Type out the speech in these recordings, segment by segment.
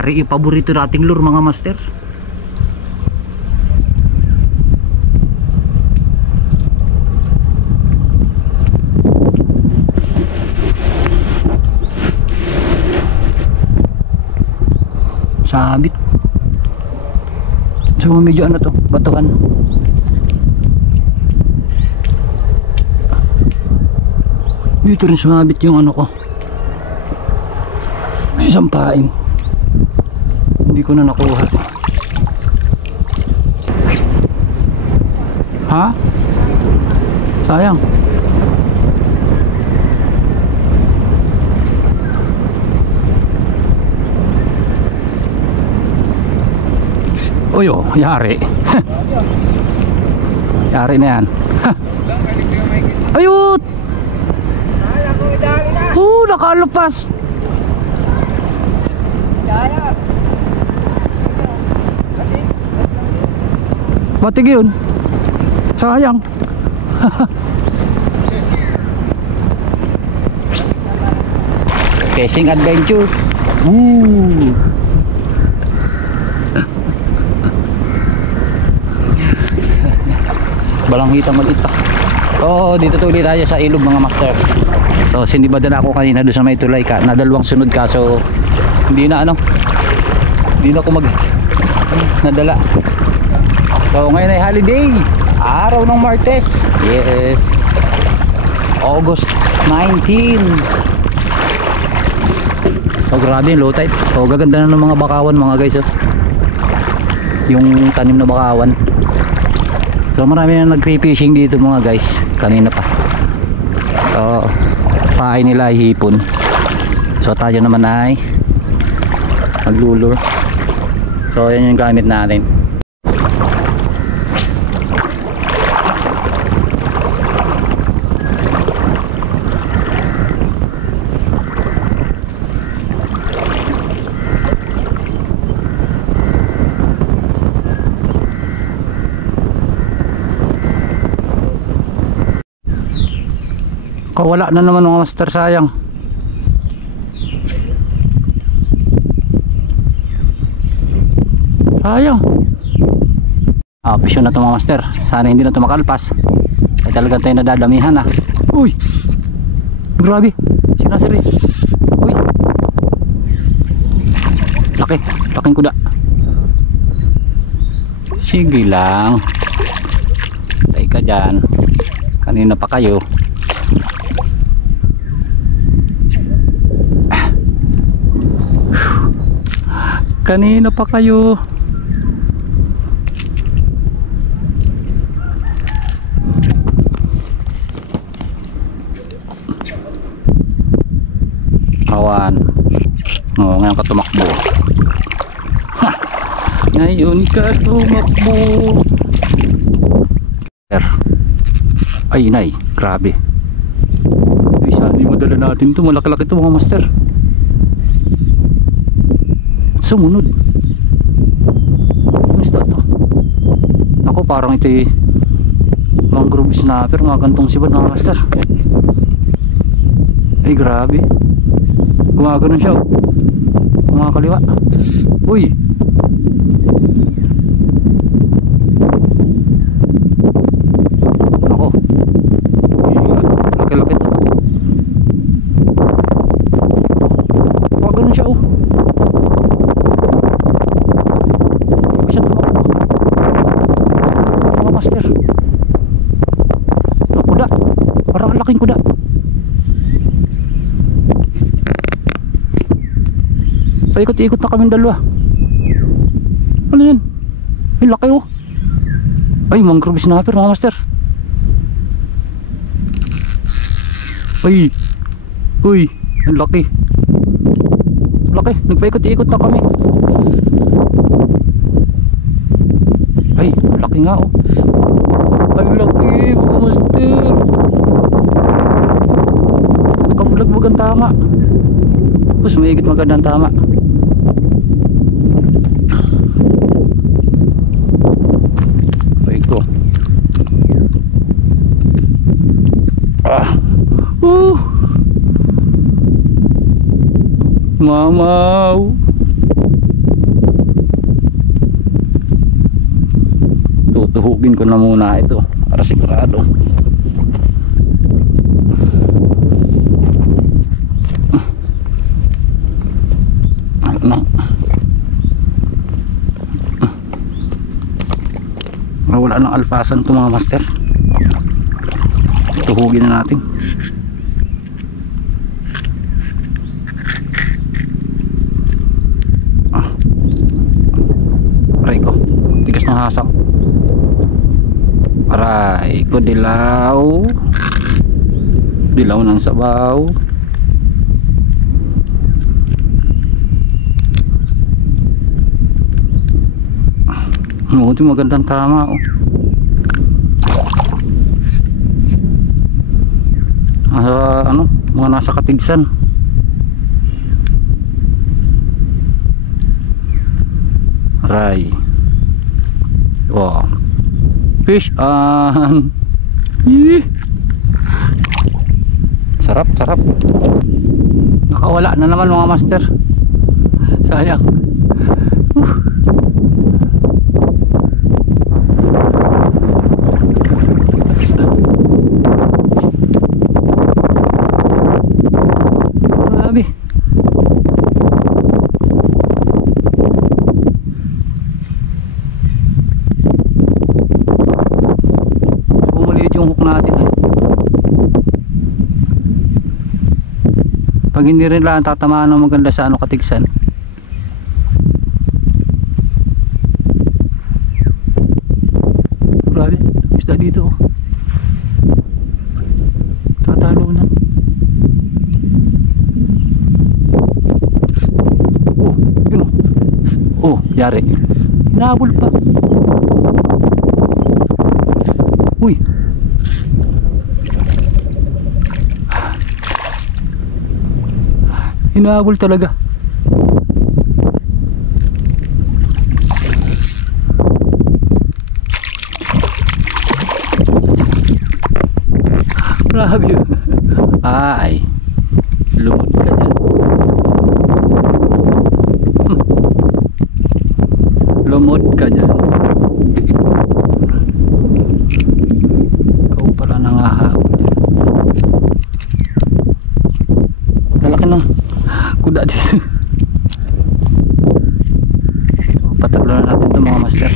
Yari yung paborito nating lure mga master. Sabit. So medyo ano to, batuhan. Dito rin sumabit yung ano ko, isang pain. Hindi ko na nakuha. Ha? Sayang. Uyo, yari. Yari na yan. Ayut! Nakalupas. Batig yun. Sayang. Fishing adventure. Woo! Balanghita maliit pa. Oo, dito tuloy tayo sa ilog mga master. So sinibada na ako kanina doon sa may tulay ka, na dalawang sunod ka, so hindi na hindi na ako nadala. So ngayon ay holiday, araw ng Martes. Yes, August 19. So grabe yung low tide. So gaganda na ng mga bakawan mga guys, yung tanim na bakawan. So marami na nag-fishing dito mga guys kanina pa. So paay nila ay hipon. So tayo naman ay maglulure. So yan yung gamit natin. Wala na naman mga master, sayang. Sayang. Pisyo na ito mga master. Sana hindi na ito makalpas. Ay talagang tayo nadadamihan. Uy, grabe, sinasari. Uy, laking kuda. Sige lang, tayo ka dyan. Kanina pa kayo. Kanina pa kayo. Kawan. Oh, ngayon ka tumakbo. Ha! Ngayon ka tumakbo. Ay, inay, grabe. Ay, sabi madala natin to. Malaki-laki to mga master. Sumunod. Ano isda to? Ako parang ito mangrove snapper, mga gantong sibad mga master. Ay grabe, gumagano siya, kumakaliwa. Uy, ako laki-laki to. Gumagano siya. Kuda. Paikot-ikot na kaming dalawa. Ano yun? Ay laki oh. Ay mangrove snapper mga master. Ay, uy, ang laki. Laki, nagpaikot-ikot na kami. Ay, laki nga oh. Ang laki mga master. Kabulag-bug ang tama. Tapos mahigit magandang tama. Try ko. Mamaw. tutuhugin ko na muna ito para sigurado. Wala nang alpasan to mga master. Tuhugin na natin. Aray ko, tigas ng hasak. Aray ko, dilaw. Dilaw ng sabaw. Oo, di magandang tama oh. Ano, mga nasa Katigsan. Aray. Wow. Fish on. Sarap, sarap. Nakawala na naman mga master. Sayang. Grabe. Bumaliit yung hook natin eh. Pag hindi rin lang tatamaan ng maganda sa ano Katigsan. Grabe, isda dito oh. Tatalunan. Oh, yun oh. Oh, yari. Hinabol pa. Uy. Hinabol talaga. Grabe yun. Ay, lumot ka dyan. Lumot ka dyan. Ikaw pala nangahabol. Talaki na kuda dito. Patablo na natin ito mga master.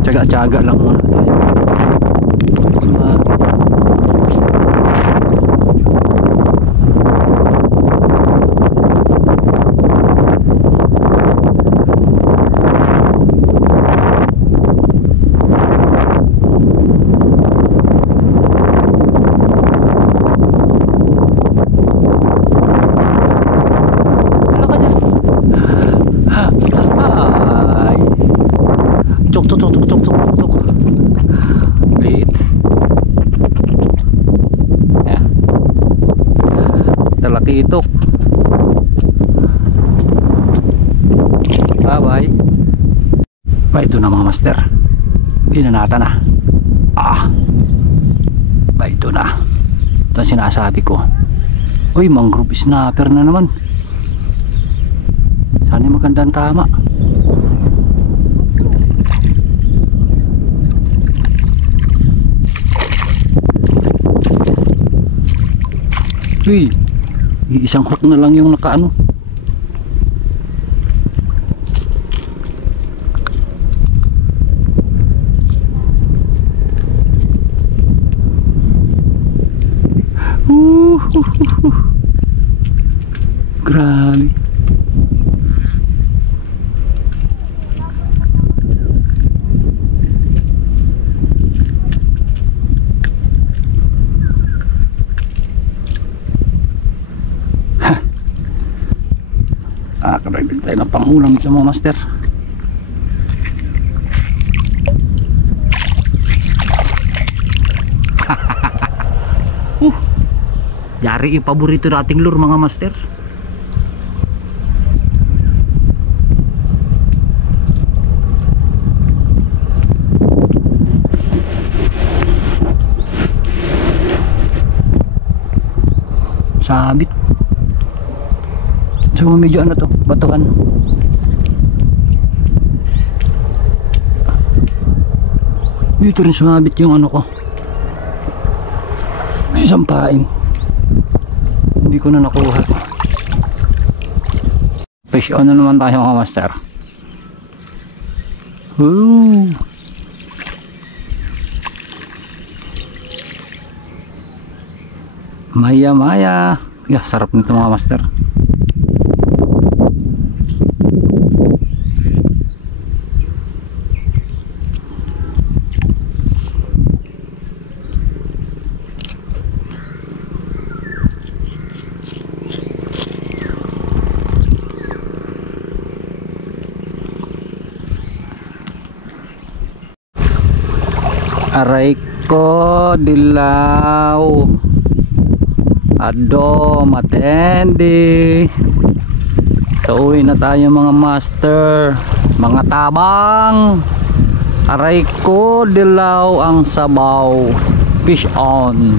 Tsaga-tsaga lang muna tayo. Tuk. Liit. Ya. Talaki ito. Bye-bye. Ba ito na mga master. Ginanata na. Ba ito na. Ito ang sinasabi ko. Uy, mangrove snapper na naman. Sana magandang tama. Uy, isang hook na lang yung nakaano. Grabe. Karagdag tayo ng pangulam sa mga master. Yari yung paborito nating lure mga master. Sabit. So So medyo ano to, batuhan. Dito rin sumabit yung ano ko, isang pain. Hindi ko na nakuha. Fish on na naman tayo mga master. Woo! Maya maya. Yeah, sarap nito mga master. Aray ko, dilaw. Ado, matendi. So uwi na tayo mga master, mga tabang. Aray ko, dilaw ang sabaw. Fish on.